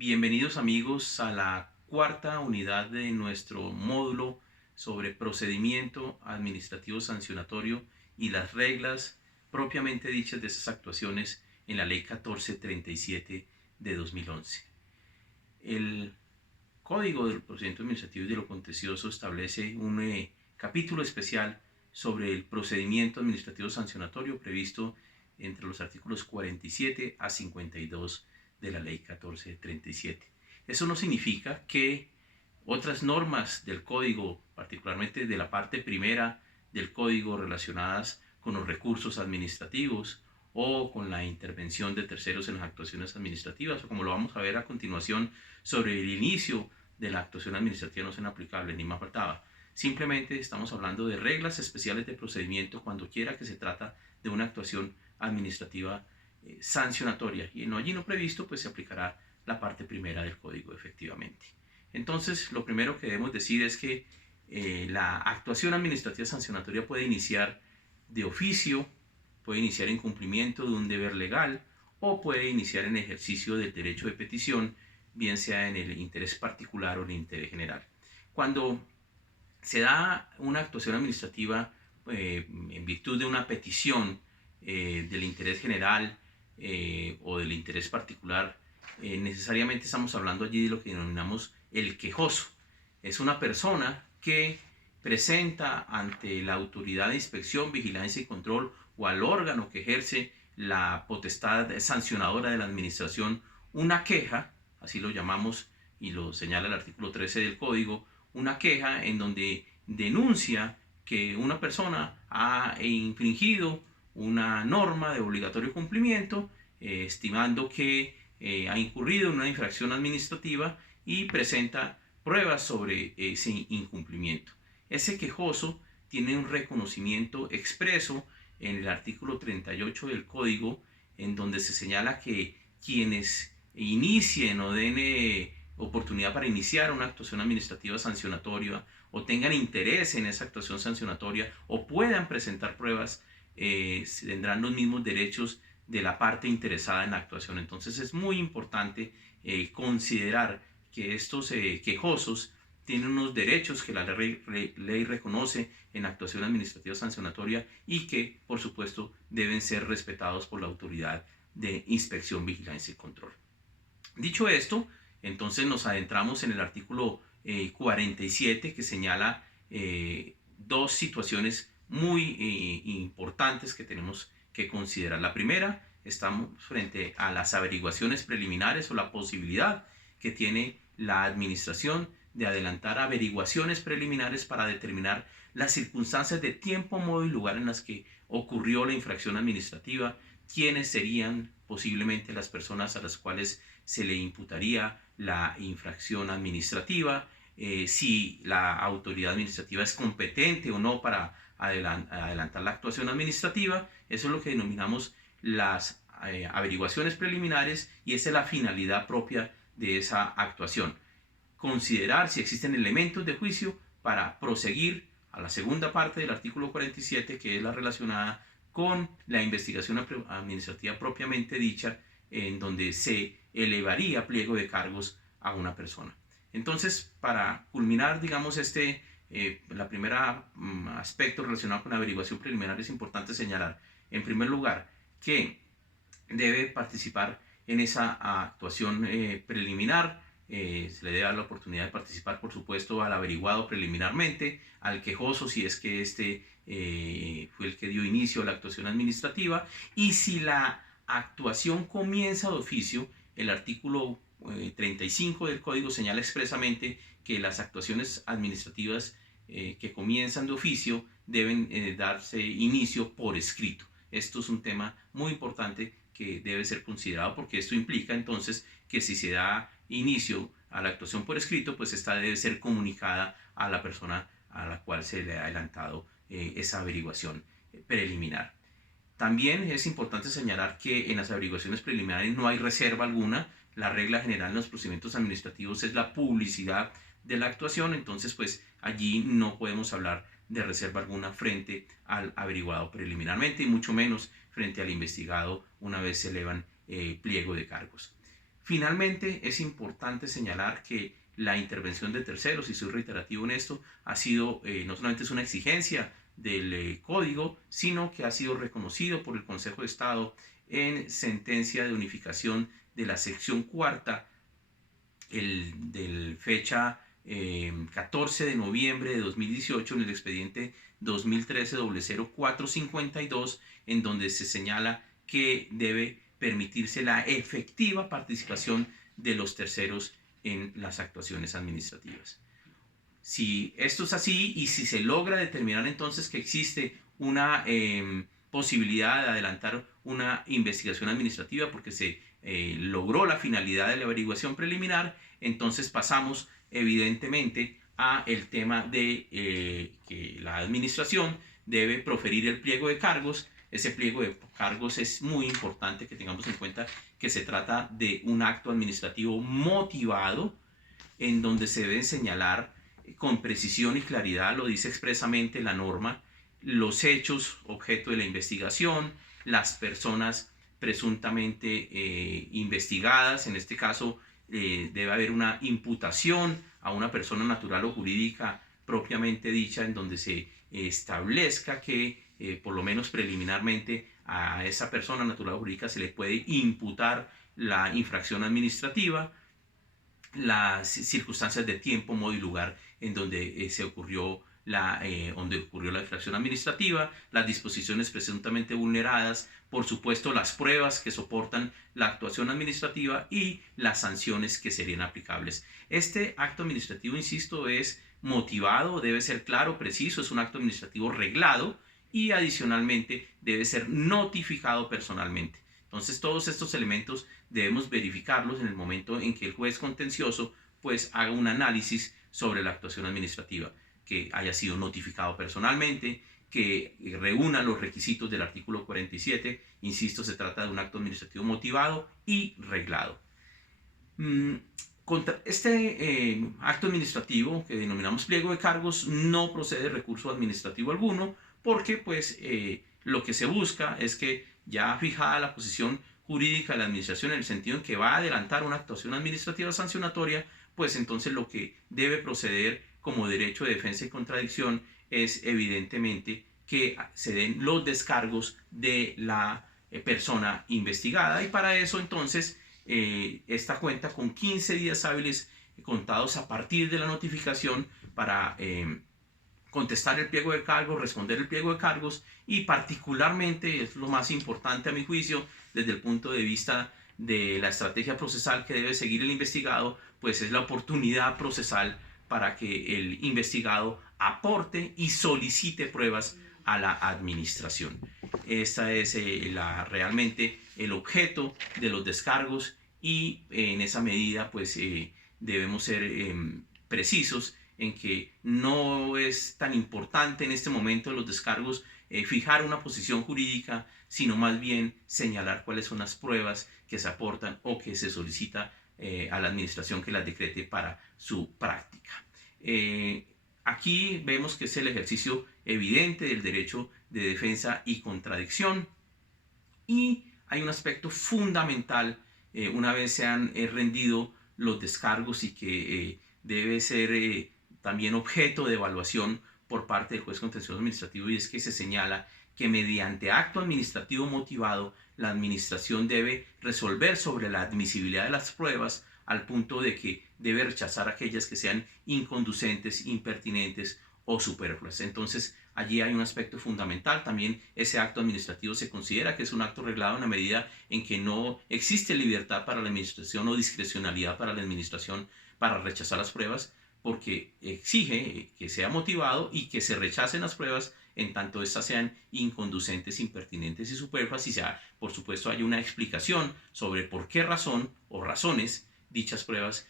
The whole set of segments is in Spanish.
Bienvenidos amigos a la cuarta unidad de nuestro módulo sobre procedimiento administrativo sancionatorio y las reglas propiamente dichas de esas actuaciones en la Ley 1437 de 2011. El Código del Procedimiento Administrativo y de lo Contencioso establece un capítulo especial sobre el procedimiento administrativo sancionatorio previsto entre los artículos 47 a 52 de la Ley 1437. Eso no significa que otras normas del Código, particularmente de la parte primera del Código relacionadas con los recursos administrativos o con la intervención de terceros en las actuaciones administrativas, o como lo vamos a ver a continuación sobre el inicio de la actuación administrativa, no sean aplicables, ni más faltaba. Simplemente estamos hablando de reglas especiales de procedimiento cuando quiera que se trata de una actuación administrativa sancionatoria, y en lo allí no previsto pues se aplicará la parte primera del código efectivamente. Entonces lo primero que debemos decir es que la actuación administrativa sancionatoria puede iniciar de oficio, puede iniciar en cumplimiento de un deber legal o puede iniciar en ejercicio del derecho de petición, bien sea en el interés particular o en el interés general. Cuando se da una actuación administrativa en virtud de una petición del interés general o del interés particular, necesariamente estamos hablando allí de lo que denominamos el quejoso. Es una persona que presenta ante la autoridad de inspección, vigilancia y control o al órgano que ejerce la potestad sancionadora de la administración una queja, así lo llamamos y lo señala el artículo 13 del Código, una queja en donde denuncia que una persona ha infringido una norma de obligatorio cumplimiento, estimando que ha incurrido en una infracción administrativa y presenta pruebas sobre ese incumplimiento. Ese quejoso tiene un reconocimiento expreso en el artículo 38 del Código, en donde se señala que quienes inicien o den oportunidad para iniciar una actuación administrativa sancionatoria o tengan interés en esa actuación sancionatoria o puedan presentar pruebas, tendrán los mismos derechos de la parte interesada en la actuación. Entonces es muy importante considerar que estos quejosos tienen unos derechos que la ley reconoce en actuación administrativa sancionatoria y que, por supuesto, deben ser respetados por la autoridad de inspección, vigilancia y control. Dicho esto, entonces nos adentramos en el artículo 47, que señala dos situaciones muy importantes que tenemos que considerar. La primera, estamos frente a las averiguaciones preliminares o la posibilidad que tiene la administración de adelantar averiguaciones preliminares para determinar las circunstancias de tiempo, modo y lugar en las que ocurrió la infracción administrativa, quiénes serían posiblemente las personas a las cuales se le imputaría la infracción administrativa, si la autoridad administrativa es competente o no para adelantar la actuación administrativa. Eso es lo que denominamos las averiguaciones preliminares y esa es la finalidad propia de esa actuación. Considerar si existen elementos de juicio para proseguir a la segunda parte del artículo 47, que es la relacionada con la investigación administrativa propiamente dicha, en donde se elevaría pliego de cargos a una persona. Entonces, para culminar, digamos, la primera aspecto relacionado con la averiguación preliminar, es importante señalar, en primer lugar, que debe participar en esa actuación preliminar. Se le debe dar la oportunidad de participar, por supuesto, al averiguado preliminarmente, al quejoso si es que fue el que dio inicio a la actuación administrativa, y si la actuación comienza de oficio, el artículo 35 del Código señala expresamente que las actuaciones administrativas que comienzan de oficio deben darse inicio por escrito. Esto es un tema muy importante que debe ser considerado, porque esto implica entonces que si se da inicio a la actuación por escrito, pues esta debe ser comunicada a la persona a la cual se le ha adelantado esa averiguación preliminar. También es importante señalar que en las averiguaciones preliminares no hay reserva alguna. La regla general en los procedimientos administrativos es la publicidad de la actuación, entonces pues allí no podemos hablar de reserva alguna frente al averiguado preliminarmente y mucho menos frente al investigado una vez se elevan pliego de cargos. Finalmente, es importante señalar que la intervención de terceros, y soy reiterativo en esto, ha sido no solamente es una exigencia del código, sino que ha sido reconocido por el Consejo de Estado en sentencia de unificación de la sección cuarta del fecha 14 de noviembre de 2018 en el expediente 2013-00452, en donde se señala que debe permitirse la efectiva participación de los terceros en las actuaciones administrativas. Si esto es así y si se logra determinar entonces que existe una posibilidad de adelantar una investigación administrativa porque se logró la finalidad de la averiguación preliminar, entonces pasamos evidentemente a el tema de que la administración debe proferir el pliego de cargos. Ese pliego de cargos es muy importante que tengamos en cuenta que se trata de un acto administrativo motivado en donde se deben señalar con precisión y claridad, lo dice expresamente la norma, los hechos objeto de la investigación, las personas presuntamente investigadas. En este caso debe haber una imputación a una persona natural o jurídica propiamente dicha, en donde se establezca que por lo menos preliminarmente a esa persona natural o jurídica se le puede imputar la infracción administrativa, las circunstancias de tiempo, modo y lugar en donde donde ocurrió la infracción administrativa, las disposiciones presuntamente vulneradas, por supuesto las pruebas que soportan la actuación administrativa y las sanciones que serían aplicables. Este acto administrativo, insisto, es motivado, debe ser claro, preciso, es un acto administrativo reglado y adicionalmente debe ser notificado personalmente. Entonces todos estos elementos debemos verificarlos en el momento en que el juez contencioso pues haga un análisis sobre la actuación administrativa, que haya sido notificado personalmente, que reúna los requisitos del artículo 47, insisto, se trata de un acto administrativo motivado y reglado. Contra este acto administrativo que denominamos pliego de cargos no procede recurso administrativo alguno, porque pues lo que se busca es que ya fijada la posición jurídica de la administración en el sentido en que va a adelantar una actuación administrativa sancionatoria, pues entonces lo que debe proceder como derecho de defensa y contradicción es evidentemente que se den los descargos de la persona investigada, y para eso entonces esta cuenta con 15 días hábiles contados a partir de la notificación para contestar el pliego de cargos, responder el pliego de cargos, y particularmente es lo más importante a mi juicio desde el punto de vista de la estrategia procesal que debe seguir el investigado, pues es la oportunidad procesal para que el investigado aporte y solicite pruebas a la administración. Este es realmente el objeto de los descargos, y en esa medida pues debemos ser precisos en que no es tan importante en este momento de los descargos fijar una posición jurídica, sino más bien señalar cuáles son las pruebas que se aportan o que se solicita a la administración que las decrete para su práctica. Aquí vemos que es el ejercicio evidente del derecho de defensa y contradicción, y hay un aspecto fundamental una vez se han rendido los descargos y que debe ser también objeto de evaluación por parte del juez contencioso administrativo, y es que se señala que mediante acto administrativo motivado la administración debe resolver sobre la admisibilidad de las pruebas al punto de que debe rechazar aquellas que sean inconducentes, impertinentes o superfluas. Entonces allí hay un aspecto fundamental. También ese acto administrativo se considera que es un acto reglado en la medida en que no existe libertad para la administración o discrecionalidad para la administración para rechazar las pruebas, porque exige que sea motivado y que se rechacen las pruebas en tanto estas sean inconducentes, impertinentes y superfluas, y sea, por supuesto, hay una explicación sobre por qué razón o razones dichas pruebas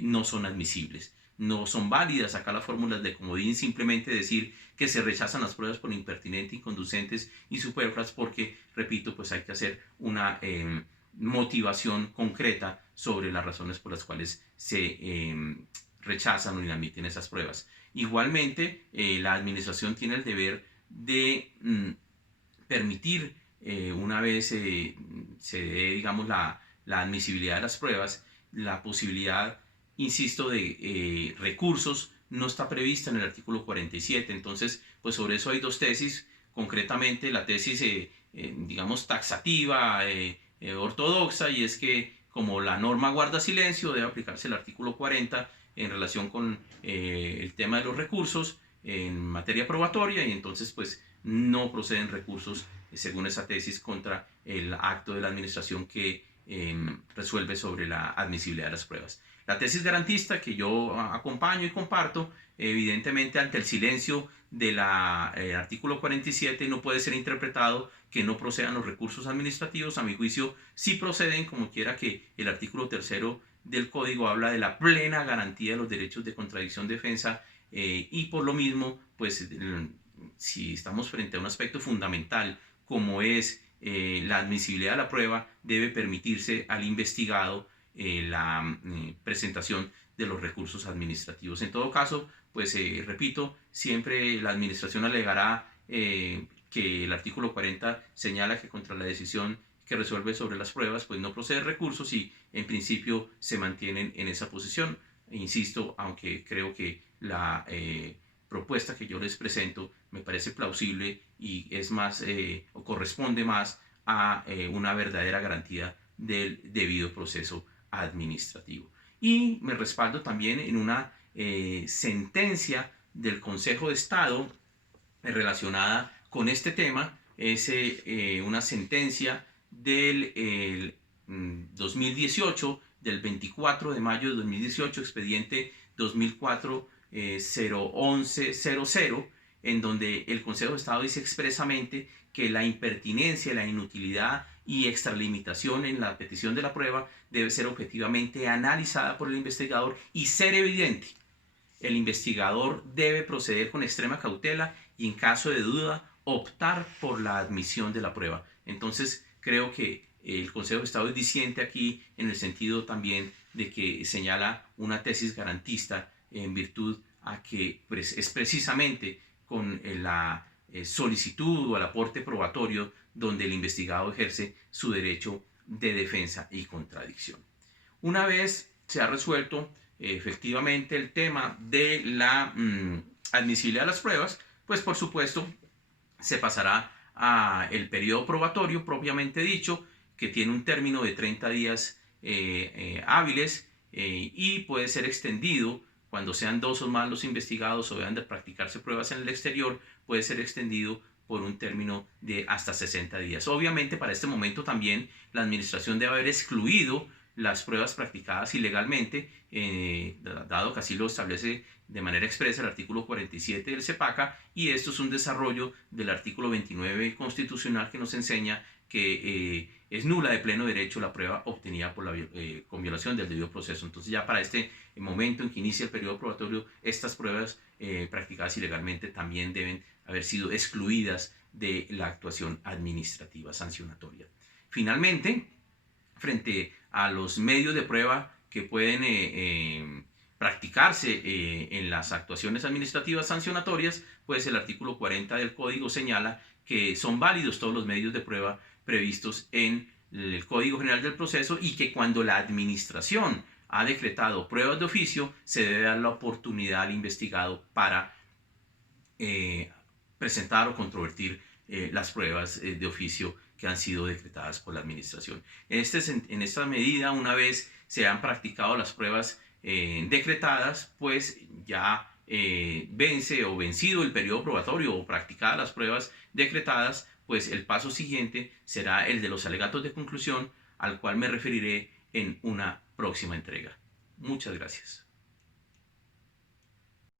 no son admisibles. No son válidas acá las fórmulas de comodín, simplemente decir que se rechazan las pruebas por impertinentes, inconducentes y superfluas, porque, repito, pues hay que hacer una motivación concreta sobre las razones por las cuales se rechazan o inadmiten esas pruebas. Igualmente, la administración tiene el deber de permitir, una vez se dé, digamos, la admisibilidad de las pruebas, la posibilidad, insisto, de recursos no está prevista en el artículo 47. Entonces, pues sobre eso hay dos tesis. Concretamente, la tesis, digamos, taxativa, ortodoxa, y es que como la norma guarda silencio, debe aplicarse el artículo 40 en relación con el tema de los recursos en materia probatoria, y entonces pues no proceden recursos según esa tesis contra el acto de la administración que resuelve sobre la admisibilidad de las pruebas. La tesis garantista, que yo acompaño y comparto, evidentemente ante el silencio del artículo 47 no puede ser interpretado que no procedan los recursos administrativos. A mi juicio sí proceden, como quiera que el artículo 3 del Código habla de la plena garantía de los derechos de contradicción defensa, y por lo mismo, pues si estamos frente a un aspecto fundamental como es la admisibilidad de la prueba, debe permitirse al investigado la presentación de los recursos administrativos. En todo caso, pues repito, siempre la administración alegará que el artículo 40 señala que contra la decisión que resuelve sobre las pruebas, pues no procede recursos, y en principio se mantienen en esa posición. Insisto, aunque creo que la propuesta que yo les presento me parece plausible y es más, o corresponde más a una verdadera garantía del debido proceso administrativo. Y me respaldo también en una sentencia del Consejo de Estado relacionada con este tema. Es una sentencia del 2018, del 24 de mayo de 2018, expediente 2004-01100, en donde el Consejo de Estado dice expresamente que la impertinencia, la inutilidad y extralimitación en la petición de la prueba debe ser objetivamente analizada por el investigador y ser evidente. El investigador debe proceder con extrema cautela y, en caso de duda, optar por la admisión de la prueba. Entonces, creo que el Consejo de Estado es diciente aquí en el sentido también de que señala una tesis garantista en virtud a que pues, es precisamente con la solicitud o el aporte probatorio donde el investigado ejerce su derecho de defensa y contradicción. Una vez se ha resuelto efectivamente el tema de la admisibilidad de las pruebas, pues por supuesto se pasará al periodo probatorio propiamente dicho, que tiene un término de 30 días hábiles, y puede ser extendido cuando sean dos o más los investigados o deban de practicarse pruebas en el exterior, puede ser extendido por un término de hasta 60 días. Obviamente, para este momento también la administración debe haber excluido las pruebas practicadas ilegalmente, dado que así lo establece de manera expresa el artículo 47 del CEPACA, y esto es un desarrollo del artículo 29 constitucional que nos enseña que es nula de pleno derecho la prueba obtenida por con violación del debido proceso. Entonces ya para este momento en que inicia el periodo probatorio, estas pruebas practicadas ilegalmente también deben haber sido excluidas de la actuación administrativa sancionatoria. Finalmente, frente a los medios de prueba que pueden practicarse en las actuaciones administrativas sancionatorias, pues el artículo 40 del Código señala que son válidos todos los medios de prueba previstos en el Código General del Proceso, y que cuando la administración ha decretado pruebas de oficio, se debe dar la oportunidad al investigado para presentar o controvertir las pruebas de oficio que han sido decretadas por la administración. En esta medida, una vez se han practicado las pruebas decretadas, pues ya vence o vencido el periodo probatorio o practicadas las pruebas decretadas, pues el paso siguiente será el de los alegatos de conclusión, al cual me referiré en una próxima entrega. Muchas gracias.